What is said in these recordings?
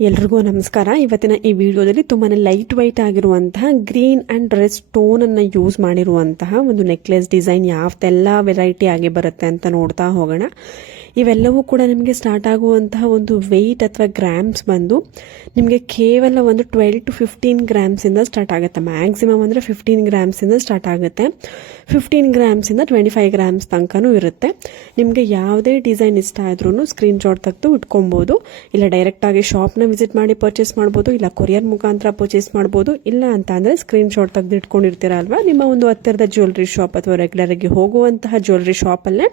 ಎಲ್ರಿಗೂ ನಮಸ್ಕಾರ. ಇವತ್ತಿನ ಈ ವಿಡಿಯೋದಲ್ಲಿ ತುಂಬಾನೇ ಲೈಟ್ ವೈಟ್ ಆಗಿರುವಂತಹ ಗ್ರೀನ್ ಅಂಡ್ ರೆಡ್ ಸ್ಟೋನ್ ಅನ್ನ ಯೂಸ್ ಮಾಡಿರುವಂತಹ ಒಂದು ನೆಕ್ಲೆಸ್ ಡಿಸೈನ್ ಯಾವ್ದೆಲ್ಲ ವೆರೈಟಿ ಆಗಿ ಬರುತ್ತೆ ಅಂತ ನೋಡ್ತಾ ಹೋಗೋಣ. ಇವೆಲ್ಲವೂ ಕೂಡ ನಿಮಗೆ ಸ್ಟಾರ್ಟ್ ಆಗುವಂತಹ ಒಂದು ವೆಯ್ಟ್ ಅಥವಾ ಗ್ರಾಮ್ಸ್ ಬಂದು ನಿಮಗೆ ಕೇವಲ ಒಂದು 12 to 15 ಗ್ರಾಮ್ಸ್ ಇಂದ ಸ್ಟಾರ್ಟ್ ಆಗುತ್ತೆ. ಮ್ಯಾಕ್ಸಿಮಮ್ ಅಂದ್ರೆ 15 ಗ್ರಾಮ್ಸ್ ಇಂದ ಸ್ಟಾರ್ಟ್ ಆಗುತ್ತೆ. 15 ಗ್ರಾಮ್ಸ್ ಇಂದ 25 ಗ್ರಾಮ್ಸ್ ತನಕನೂ ಇರುತ್ತೆ. ನಿಮಗೆ ಯಾವುದೇ ಡಿಸೈನ್ ಇಷ್ಟ ಆದ್ರೂ ಸ್ಕ್ರೀನ್ ಶಾಟ್ ತೆಗೆದು ಇಟ್ಕೊಬಹುದು. ಇಲ್ಲ ಡೈರೆಕ್ಟ್ ಆಗಿ ಶಾಪ್ ನ ವಿಸಿಟ್ ಮಾಡಿ ಪರ್ಚೇಸ್ ಮಾಡಬಹುದು, ಇಲ್ಲ ಕೊರಿಯರ್ ಮುಖಾಂತರ ಪರ್ಚೇಸ್ ಮಾಡಬಹುದು. ಇಲ್ಲ ಅಂತ ಅಂದ್ರೆ ಸ್ಕ್ರೀನ್ ಶಾಟ್ ತೆಗೆದು ಇಟ್ಕೊಂಡಿರ್ತೀರಾ ಅಲ್ವಾ, ನಿಮ್ಮ ಒಂದು ಹತ್ತಿರದ ಜ್ಯುವೆಲರಿ ಶಾಪ್ ಅಥವಾ ರೆಗ್ಯುಲರ್ ಆಗಿ ಹೋಗುವಂತಹ ಜ್ಯುವೆಲರಿ ಶಾಪ್ ಅಲ್ಲೇ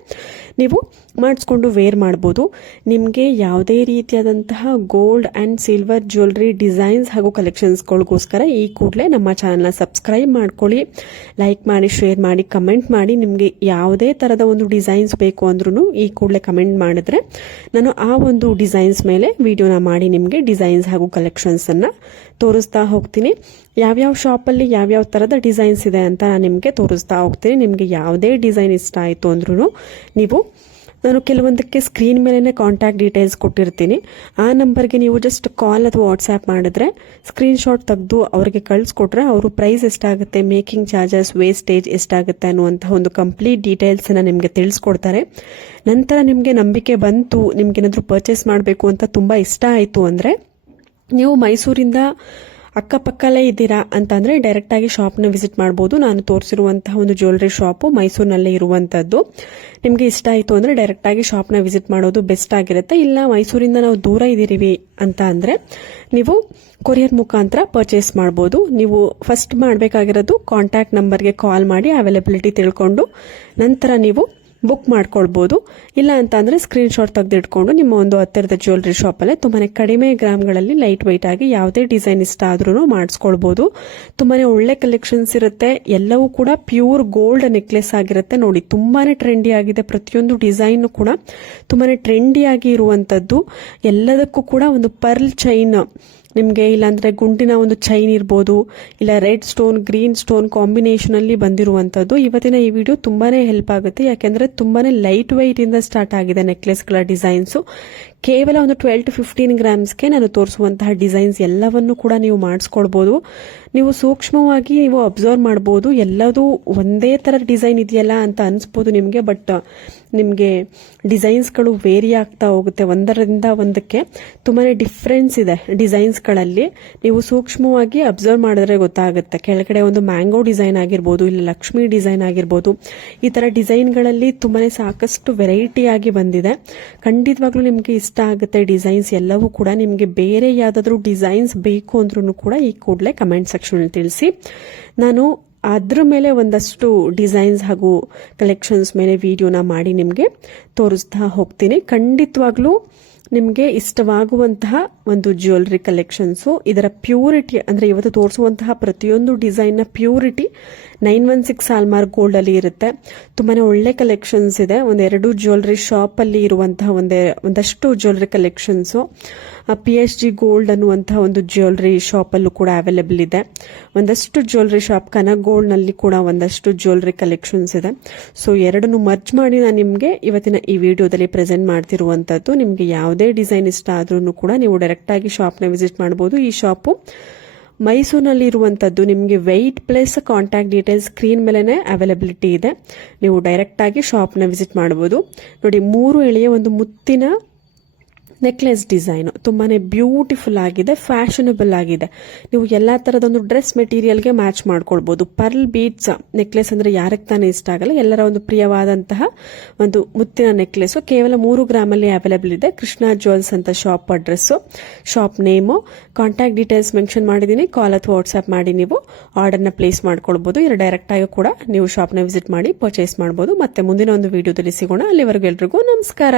ನೀವು ಮಾಡಿಸ್ಕೊಂಡು ವೇರ್ ಮಾಡಬಹುದು. ನಿಮಗೆ ಯಾವುದೇ ರೀತಿಯಾದಂತಹ gold and silver jewellery designs ಹಾಗೂ ಕಲೆಕ್ಷನ್ಸ್ಗಳಿಗೋಸ್ಕರ ಈ ಕೂಡಲೇ ನಮ್ಮ ಚಾನಲ್ನ ಸಬ್ಸ್ಕ್ರೈಬ್ ಮಾಡ್ಕೊಳ್ಳಿ, ಲೈಕ್ ಮಾಡಿ, ಶೇರ್ ಮಾಡಿ, ಕಮೆಂಟ್ ಮಾಡಿ. ನಿಮಗೆ ಯಾವುದೇ ತರದ ಒಂದು ಡಿಸೈನ್ಸ್ ಬೇಕು ಅಂದ್ರೂ ಈ ಕೂಡಲೇ ಕಮೆಂಟ್ ಮಾಡಿದ್ರೆ ನಾನು ಆ ಒಂದು ಡಿಸೈನ್ಸ್ ಮೇಲೆ ವಿಡಿಯೋನ ಮಾಡಿ ನಿಮಗೆ ಡಿಸೈನ್ಸ್ ಹಾಗೂ ಕಲೆಕ್ಷನ್ಸ್ ಅನ್ನ ತೋರಿಸ್ತಾ ಹೋಗ್ತೀನಿ. ಯಾವ್ಯಾವ ಶಾಪಲ್ಲಿ ಯಾವ್ಯಾವ ತರದ ಡಿಸೈನ್ಸ್ ಇದೆ ಅಂತ ನಾನು ನಿಮಗೆ ತೋರಿಸ್ತಾ ಹೋಗ್ತೀನಿ. ನಿಮಗೆ ಯಾವುದೇ ಡಿಸೈನ್ ಇಷ್ಟ ಆಯಿತು ಅಂದ್ರೂ ನೀವು ನಾನು ಕೆಲವೊಂದಕ್ಕೆ ಸ್ಕ್ರೀನ್ ಮೇಲೆನೆ ಕಾಂಟ್ಯಾಕ್ಟ್ ಡೀಟೇಲ್ಸ್ ಕೊಟ್ಟಿರ್ತೀನಿ. ಆ ನಂಬರ್ಗೆ ನೀವು ಜಸ್ಟ್ ಕಾಲ್ ಅಥವಾ ವಾಟ್ಸ್ಆ್ಯಪ್ ಮಾಡಿದ್ರೆ ಸ್ಕ್ರೀನ್ ಶಾಟ್ ತೆಗೆದು ಅವರಿಗೆ ಕಳಿಸ್ಕೊಟ್ರೆ ಅವರು ಪ್ರೈಸ್ ಎಷ್ಟಾಗುತ್ತೆ, ಮೇಕಿಂಗ್ ಚಾರ್ಜಸ್, ವೇಸ್ಟೇಜ್ ಎಷ್ಟಾಗುತ್ತೆ ಅನ್ನುವಂತಹ ಒಂದು ಕಂಪ್ಲೀಟ್ ಡೀಟೇಲ್ಸನ್ನು ನಿಮಗೆ ತಿಳಿಸ್ಕೊಡ್ತಾರೆ. ನಂತರ ನಿಮಗೆ ನಂಬಿಕೆ ಬಂತು, ನಿಮ್ಗೇನಾದರೂ ಪರ್ಚೇಸ್ ಮಾಡಬೇಕು ಅಂತ ತುಂಬ ಇಷ್ಟ ಆಯಿತು ಅಂದರೆ ನೀವು ಮೈಸೂರಿಂದ ಅಕ್ಕಪಕ್ಕಲ್ಲೇ ಇದ್ದೀರಾ ಅಂತಂದ್ರೆ ಡೈರೆಕ್ಟ್ ಆಗಿ ಶಾಪ್ನ ವಿಸಿಟ್ ಮಾಡಬಹುದು. ನಾನು ತೋರಿಸಿರುವಂತಹ ಒಂದು ಜ್ಯುವೆಲರಿ ಶಾಪು ಮೈಸೂರಿನಲ್ಲೇ ಇರುವಂತದ್ದು. ನಿಮಗೆ ಇಷ್ಟ ಆಯಿತು ಅಂದ್ರೆ ಡೈರೆಕ್ಟ್ ಆಗಿ ಶಾಪ್ನ ವಿಸಿಟ್ ಮಾಡೋದು ಬೆಸ್ಟ್ ಆಗಿರುತ್ತೆ. ಇಲ್ಲ ಮೈಸೂರಿಂದ ನಾವು ದೂರ ಇದ್ದೀರಿ ಅಂತ ಅಂದ್ರೆ ನೀವು ಕೊರಿಯರ್ ಮುಖಾಂತರ ಪರ್ಚೇಸ್ ಮಾಡಬಹುದು. ನೀವು ಫಸ್ಟ್ ಮಾಡಬೇಕಾಗಿರೋದು ಕಾಂಟ್ಯಾಕ್ಟ್ ನಂಬರ್ಗೆ ಕಾಲ್ ಮಾಡಿ ಅವೈಲಬಿಲಿಟಿ ತಿಳ್ಕೊಂಡು ನಂತರ ನೀವು ಬುಕ್ ಮಾಡ್ಕೊಳ್ಬಹುದು. ಇಲ್ಲ ಅಂತ ಅಂದ್ರೆ ಸ್ಕ್ರೀನ್ ಶಾಟ್ ತೆಗೆದಿಟ್ಕೊಂಡು ನಿಮ್ಮ ಒಂದು ಹತ್ತಿರದ ಜ್ಯುವೆಲರಿ ಶಾಪ್ ಅಲ್ಲೇ ತುಂಬಾನೇ ಕಡಿಮೆ ಗ್ರಾಮ್ಗಳಲ್ಲಿ ಲೈಟ್ ವೈಟ್ ಆಗಿ ಯಾವುದೇ ಡಿಸೈನ್ ಇಷ್ಟ ಆದ್ರೂ ಮಾಡಿಸ್ಕೊಳ್ಬಹುದು. ತುಂಬಾನೇ ಒಳ್ಳೆ ಕಲೆಕ್ಷನ್ಸ್ ಇರುತ್ತೆ. ಎಲ್ಲವೂ ಕೂಡ ಪ್ಯೂರ್ ಗೋಲ್ಡ್ ನೆಕ್ಲೆಸ್ ಆಗಿರುತ್ತೆ. ನೋಡಿ, ತುಂಬಾನೇ ಟ್ರೆಂಡಿ ಆಗಿದೆ. ಪ್ರತಿಯೊಂದು ಡಿಸೈನ್ ಕೂಡ ತುಂಬಾನೇ ಟ್ರೆಂಡಿ ಆಗಿ ಇರುವಂತದ್ದು. ಎಲ್ಲದಕ್ಕೂ ಕೂಡ ಒಂದು ಪರ್ಲ್ ಚೈನ್ ನಿಮಗೆ, ಇಲ್ಲಾಂದ್ರೆ ಗುಂಡಿನ ಒಂದು ಚೈನ್ ಇರ್ಬೋದು, ಇಲ್ಲ red stone green stone combination ಅಲ್ಲಿ ಬಂದಿರುವಂತದ್ದು. ಇವತ್ತಿನ ಈ ವಿಡಿಯೋ ತುಂಬಾನೇ ಹೆಲ್ಪ್ ಆಗುತ್ತೆ, ಯಾಕೆಂದ್ರೆ ತುಂಬಾನೇ ಲೈಟ್ ವೈಟ್ ಇಂದ ಸ್ಟಾರ್ಟ್ ಆಗಿದೆ ನೆಕ್ಲೆಸ್ ಗಳ ಡಿಸೈನ್ಸ್. ಕೇವಲ ಒಂದು 12 to 15 ಗ್ರಾಮ್ಸ್ಗೆ ನಾನು ತೋರಿಸುವಂತಹ ಡಿಸೈನ್ಸ್ ಎಲ್ಲವನ್ನೂ ಕೂಡ ನೀವು ಮಾಡಿಸ್ಕೊಳ್ಬಹುದು. ನೀವು ಸೂಕ್ಷ್ಮವಾಗಿ ನೀವು ಅಬ್ಸರ್ವ್ ಮಾಡಬಹುದು. ಎಲ್ಲದೂ ಒಂದೇ ತರ ಡಿಸೈನ್ ಇದೆಯಲ್ಲ ಅಂತ ಅನ್ಸ್ಬೋದು ನಿಮಗೆ, ಬಟ್ ನಿಮಗೆ ಡಿಸೈನ್ಸ್ಗಳು ವೇರಿ ಆಗ್ತಾ ಹೋಗುತ್ತೆ ಒಂದರಿಂದ ಒಂದಕ್ಕೆ. ತುಂಬಾನೇ ಡಿಫ್ರೆನ್ಸ್ ಇದೆ ಡಿಸೈನ್ಸ್ಗಳಲ್ಲಿ. ನೀವು ಸೂಕ್ಷ್ಮವಾಗಿ ಅಬ್ಸರ್ವ್ ಮಾಡಿದ್ರೆ ಗೊತ್ತಾಗುತ್ತೆ. ಕೆಳಗಡೆ ಒಂದು ಮ್ಯಾಂಗೋ ಡಿಸೈನ್ ಆಗಿರ್ಬೋದು, ಇಲ್ಲ ಲಕ್ಷ್ಮಿ ಡಿಸೈನ್ ಆಗಿರ್ಬೋದು. ಈ ತರ ಡಿಸೈನ್ಗಳಲ್ಲಿ ತುಂಬಾನೇ ಸಾಕಷ್ಟು ವೆರೈಟಿ ಆಗಿ ಬಂದಿದೆ. ಖಂಡಿತವಾಗ್ಲೂ ನಿಮಗೆ ಇಷ್ಟ ಆಗುತ್ತೆ ಡಿಸೈನ್ಸ್ ಎಲ್ಲವೂ ಕೂಡ. ನಿಮಗೆ ಬೇರೆ ಯಾವ್ದಾದ್ರು ಡಿಸೈನ್ಸ್ ಬೇಕು ಅಂದ್ರೂ ಕೂಡ ಈ ಕೂಡಲೇ ಕಮೆಂಟ್ ಸೆಕ್ಷನ್ ತಿಳಿಸಿ. ನಾನು ಅದ್ರ ಮೇಲೆ ಒಂದಷ್ಟು ಡಿಸೈನ್ಸ್ ಹಾಗೂ ಕಲೆಕ್ಷನ್ಸ್ ಮೇಲೆ ವಿಡಿಯೋನ ಮಾಡಿ ನಿಮಗೆ ತೋರಿಸ್ತಾ ಹೋಗ್ತೀನಿ. ಖಂಡಿತವಾಗ್ಲೂ ನಿಮಗೆ ಇಷ್ಟವಾಗುವಂತಹ ಒಂದು ಜ್ಯುವೆಲರಿ ಕಲೆಕ್ಷನ್ಸು. ಇದರ ಪ್ಯೂರಿಟಿ ಅಂದ್ರೆ ಇವತ್ತು ತೋರಿಸುವಂತಹ ಪ್ರತಿಯೊಂದು ಡಿಸೈನ್ ನ ಪ್ಯೂರಿಟಿ 916 ಹಾಲ್ಮಾರ್ಕ್ ಗೋಲ್ಡ್ ಅಲ್ಲಿ ಇರುತ್ತೆ. ತುಂಬಾನೇ ಒಳ್ಳೆ ಕಲೆಕ್ಷನ್ಸ್ ಇದೆ. ಒಂದೆರಡು ಜ್ಯುವೆಲರಿ ಶಾಪ್ ಅಲ್ಲಿ ಇರುವಂತಹ ಒಂದಷ್ಟು ಜ್ಯುವೆಲರಿ ಕಲೆಕ್ಷನ್ಸ್ PSG ಗೋಲ್ಡ್ ಅನ್ನುವಂತಹ ಒಂದು ಜ್ಯುವೆಲರಿ ಶಾಪ್ ಅಲ್ಲೂ ಕೂಡ ಅವೈಲೇಬಲ್ ಇದೆ. ಒಂದಷ್ಟು ಜ್ಯುವೆಲರಿ ಶಾಪ್ ಕನಕ್ ಗೋಲ್ಡ್ ನಲ್ಲಿ ಕೂಡ ಒಂದಷ್ಟು ಜ್ಯುವೆಲರಿ ಕಲೆಕ್ಷನ್ಸ್ ಇದೆ. ಸೊ ಎರಡನ್ನು ಮರ್ಜ್ ಮಾಡಿ ನಾನು ನಿಮಗೆ ಇವತ್ತಿನ ಈ ವಿಡಿಯೋದಲ್ಲಿ ಪ್ರೆಸೆಂಟ್ ಮಾಡ್ತಿರುವಂತದ್ದು. ನಿಮಗೆ ಯಾವುದೇ ಡಿಸೈನ್ ಇಷ್ಟ ಆದ್ರೂ ಕೂಡ ನೀವು ಡೈರೆಕ್ಟ್ ಆಗಿ ಶಾಪ್ ನ ವಿಸಿಟ್ ಮಾಡಬಹುದು. ಈ ಶಾಪು ಮೈಸೂರಿನಲ್ಲಿ ಇರುವಂತದ್ದು. ನಿಮಗೆ weight plus contact details screen ಮೇಲೆನೆ ಅವೈಲಬಿಲಿಟಿ ಇದೆ. ನೀವು ಡೈರೆಕ್ಟ್ ಆಗಿ ಶಾಪ್ ನ ವಿಸಿಟ್ ಮಾಡಬಹುದು. ನೋಡಿ, 3 ಎಳೆಯ ಒಂದು ಮುತ್ತಿನ ನೆಕ್ಲೆಸ್ ಡಿಸೈನ್ ತುಂಬಾನೇ ಬ್ಯೂಟಿಫುಲ್ ಆಗಿದೆ, ಫ್ಯಾಷನಬಲ್ ಆಗಿದೆ. ನೀವು ಎಲ್ಲಾ ತರದೊಂದು ಡ್ರೆಸ್ ಮೆಟೀರಿಯಲ್ಗೆ ಮ್ಯಾಚ್ ಮಾಡ್ಕೊಳ್ಬಹುದು. ಪರ್ಲ್ ಬೀಡ್ಸ್ ನೆಕ್ಲೆಸ್ ಅಂದ್ರೆ ಯಾರಕ್ಕೆ ತಾನೇ ಇಷ್ಟ ಆಗಲ್ಲ, ಎಲ್ಲರ ಒಂದು ಪ್ರಿಯವಾದಂತಹ ಒಂದು ಮುತ್ತಿನ ನೆಕ್ಲೆಸ್. ಕೇವಲ 3 ಗ್ರಾಮ್ ಅಲ್ಲಿ ಅವೈಲೇಬಲ್ ಇದೆ. ಕೃಷ್ಣ ಜ್ಯುವೆಲ್ಸ್ ಅಂತ shop address, shop name, contact details mention ಮಾಡಿದೀನಿ. ಕಾಲ್ ಅಥವಾ ವಾಟ್ಸ್ಆಪ್ ಮಾಡಿ ನೀವು ಆರ್ಡರ್ ನ ಪ್ಲೇಸ್ ಮಾಡ್ಕೊಳ್ಬಹುದು. ಇಲ್ಲ ಡೈರೆಕ್ಟ್ ಆಗಿ ಕೂಡ ನೀವು ಶಾಪ್ ನ ವಿಸಿಟ್ ಮಾಡಿ ಪರ್ಚೇಸ್ ಮಾಡಬಹುದು. ಮತ್ತೆ ಮುಂದಿನ ಒಂದು ವಿಡಿಯೋದಲ್ಲಿ ಸಿಗೋಣ. ಅಲ್ಲಿವರೆಗೂ ಎಲ್ರಿಗೂ ನಮಸ್ಕಾರ.